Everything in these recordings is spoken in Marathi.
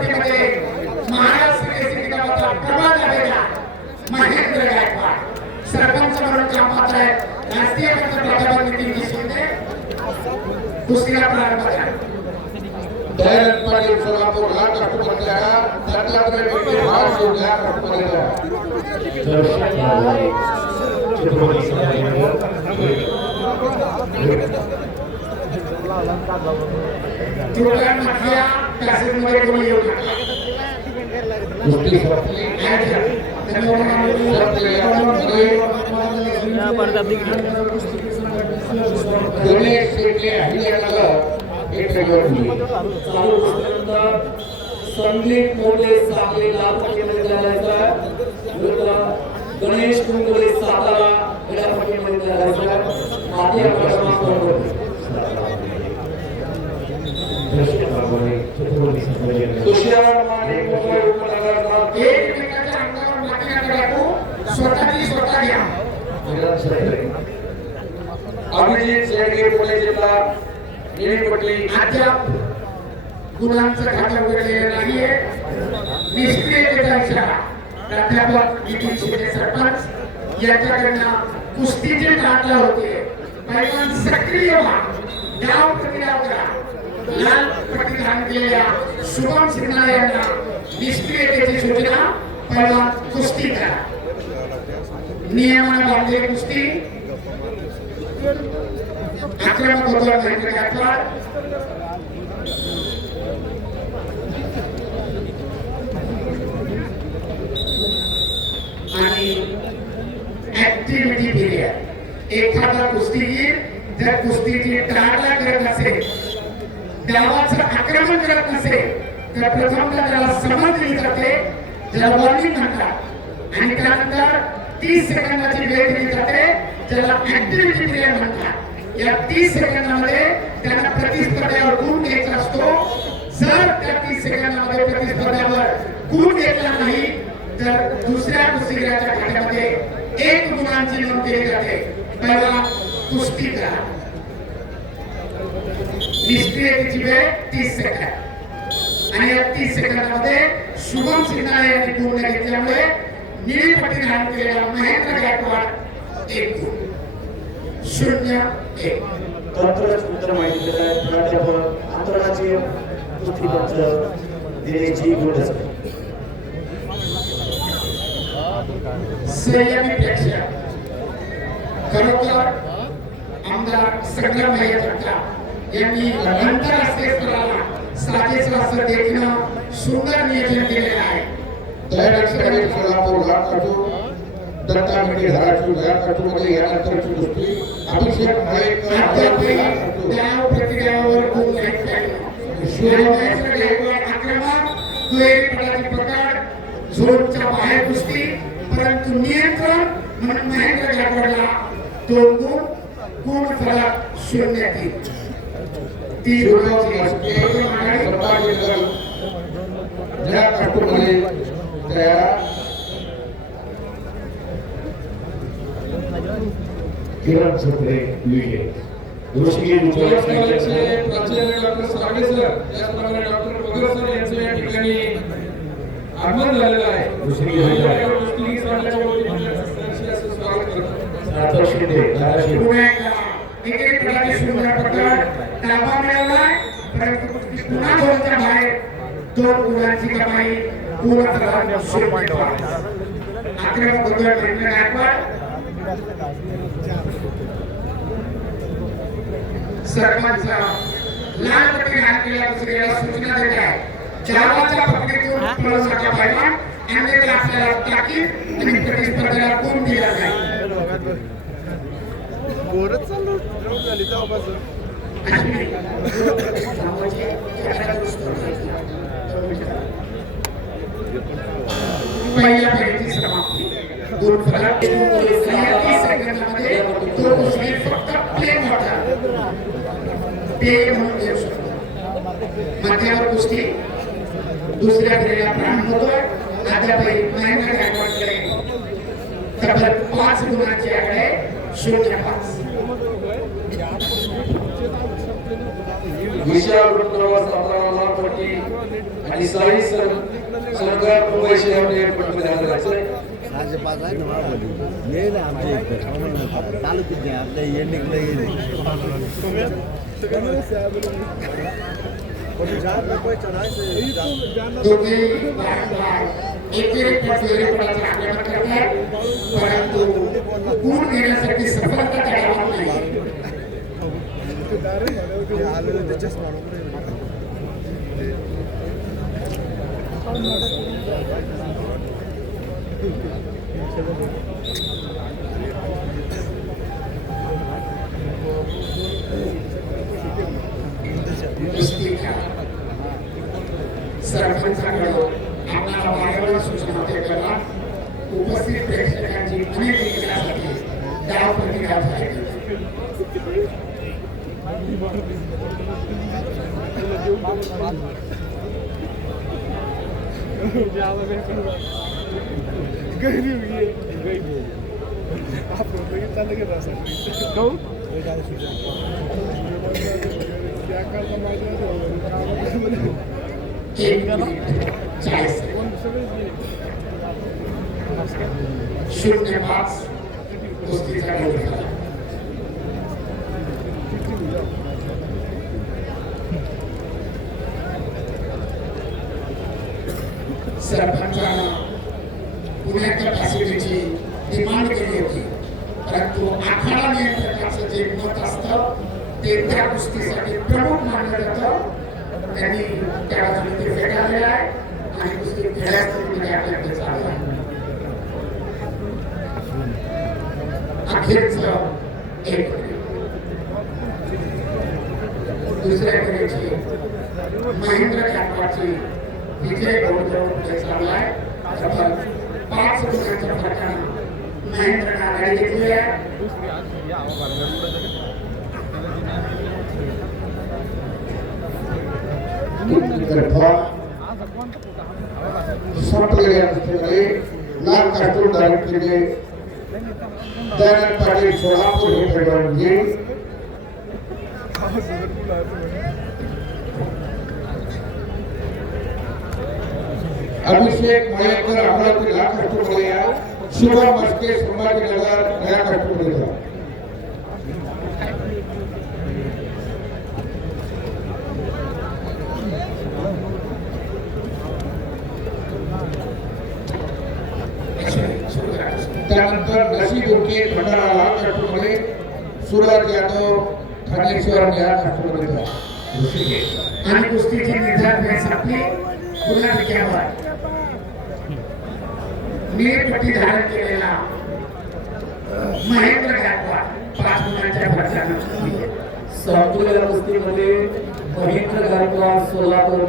टक्केमध्ये महाराष्ट्र केसरी गावाचा प्रबळ लढायला महेंद्र गायकवाड सरपंच म्हणून काम पात्र आहेत राष्ट्रीय पंतप्रधान नितीनजी शिंदे दुसऱ्या प्रारंभात दैनंदिन सोलापूर लाख कटुमधल्या त्यातला तर व्यक्ती हा सोड लाख कटुमधल्या दर्शन झाले संदीप मोठे सांगली लालपट्टी गणेश कुंगले सातारा विद्यापट्टी मध्ये माती क्रमांक निळीपट्टी अद्याप गुणांचं खातं उघडलेलं नाहीये. निष्क्रियतेचा इशारा प्राध्यापक नितीन शिंदे सरपंच यांच्याकडनं कुस्तीचे टाकला होते. सक्रिय व्हा. करा लाल पट्टी घातलेल्या शुभम सिन्हा यांना निष्क्रियतेची सूचना. कुस्ती करा. नियमाने बांधलेली कुस्ती. अकरा नंबरला महेंद्र गायकवाड आणि ऍक्टिव्हिटी दिली आहे एखादा कुस्तीगीर जर कुस्तीची टाळला करत असेल देवाचं आक्रमण करत नसेल तर प्रथमतः त्याला समज दिली जाते ज्याला वॉर्निंग म्हणतात आणि त्यानंतर तीस सेकंदाची वेळ दिली जाते ज्याला ऍक्टिव्हिटी पिरियड म्हणतात. या तीस सेकंदामध्ये त्यांना प्रतिस्पर्ध्यावर गुण घ्यायचा असतो? जर त्या तीस सेकंदामध्ये प्रतिस्पर्ध्यावर गुण घेतला नाही तर दुसऱ्या कुस्तीगीराच्या खात्यामध्ये एक गुणांची नोंद केली जाते. पहिला कुस्ती करा निष्क्रियतेची वेळ तीस सेकंद. आणि या तीस सेकंदामध्ये शुभम सिन्हा यांनी गुण घेतल्यामुळे निळी पटी धारण केलेला महेंद्र गायकवाड एक गुण. शून्य एक. तंत्रसूत्र माहिती देत आहेत प्राध्यापक आंतरराष्ट्रीय कुस्तीपंच दिनेशजी गोडसे संयमी प्रेक्षक खरोखर आमदार संग्राम भैया यांनी आंतरराष्ट्रीय स्तराला साजेसं असं देखणं सुंदर नियोजन केलेलं आहे. सोलापूर लाल काठू दत्ता मेटे धाराशिव लाल काठूमध्ये यानंतरची कुस्ती अभिषेक नाईक अद्यापही लाल काठू त्या प्रतिक्रियावर गायकवाड आक्रमक पकड झोनच्या बाहेर कुस्ती परंतु नियंत्रण म्हणून महेंद्र गायकवाडला दोन गुण गुण फलक शून्य तीन? तीन शिवराम गुणांची मस्के प्रथम आघाडी. संभाजीनगर या कास्टमध्ये तयार किरण विद्यालय कॉलेजचे प्राचार्य डॉक्टर सागे सर. त्याचप्रमाणे डॉक्टर बगर सर यांचं या ठिकाणी आगमन झालेलं आहे. शिंदे ताबा मिळवलाय परंतु पुन्हा दोनच्या बाहेर दोन गुणांची कमाई गोंधळ महेंद्र गायकवाड सरपंच लाल पट्टी घातलेल्या दुसऱ्याला सूचना देत आहे जावाच्या पकडीतून पळून आपल्याला ताकीद आणि प्रतिस्पर्धेला गुण दिला जाईल? गोरच चालू झाली तेव्हापासून पहिल्या फेरीची समाप्ती. दोन फलक तीस सेकंदामध्ये तो कुस्ती फक्त प्लेन होता ते म्हणून देऊ शकतो मध्यावर कुस्ती दुसऱ्या फेरीला प्राण होतोय अद्यापही महेंद्र गायकवाडकडे तब्बल पाच गुणाचे आकडे शून्य पाच. विशाल आणि साई मुंबई शहरामध्ये सहाशे पाच आहे ना महाबली येईल आमच्या इकडे तालुक्यात नाही आपल्या एंडिंगला येईल दोघे वारंवार एकेरी फेरीपणाचे आक्रमण करतात परंतु गुण घेण्यासाठी सफलता त्याला नाही आलेलं ते चष्मा कुस्ती खेळा सरपंचाकडून आपल्याला वारंवार सूचना देताना उपस्थित प्रेक्षकांची अनेक विकासासाठी डाव प्रतिकार झाले गैरी गैरी आपण बघितलं लगेच असं काऊन त्या करता माझ्या एक मिनिट चाळीस सेकंद. शून्य पाच कुस्तीचा गोल झाला पुण्याच्या फॅसिलिटीची डिमांड केली होती परंतु आखाडा नियंत्रकाचं जे मत असतं ते त्या कुस्तीसाठी प्रमुख मानलं जातं त्यांनी त्या बाजूने ते फेटाळलेलं आहे आणि कुस्ती खेळायचं म्हणजे आपल्याकडे चालू आहे अखेरचं एक दुसऱ्या कडेची महेंद्र गायकवाडची विजय गौरव पुढे चालू आहे तब्बल पाच गुणांच्या फरकानं महेंद्रनं आघाडी घेतली आहे तर्फा संपलेल्या पुस्तकाने सोलापूर हे पैलवान घेईल अभिषेक मयेकर अमरावती लाल कार्टूनमध्ये या शुभम मस्के संभाजीनगर नया कार्टूनमध्ये त्यानंतर नशीब उर्के भंडारा लाल सुरज यादव खानेश्वर या कार्टूनमध्ये आणि कुस्तीचे निर्धार घेण्यासाठी पुन्हा पुन्हा मी नीळपट्टी धारण केलेला महेंद्र गायकवाड पाच मुलांच्या फरकानं विजय. कुस्तीमध्ये महेंद्र गायकवाड सोलापूर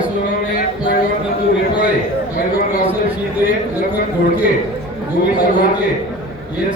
सोनवणे गोविंद घोडके यांचं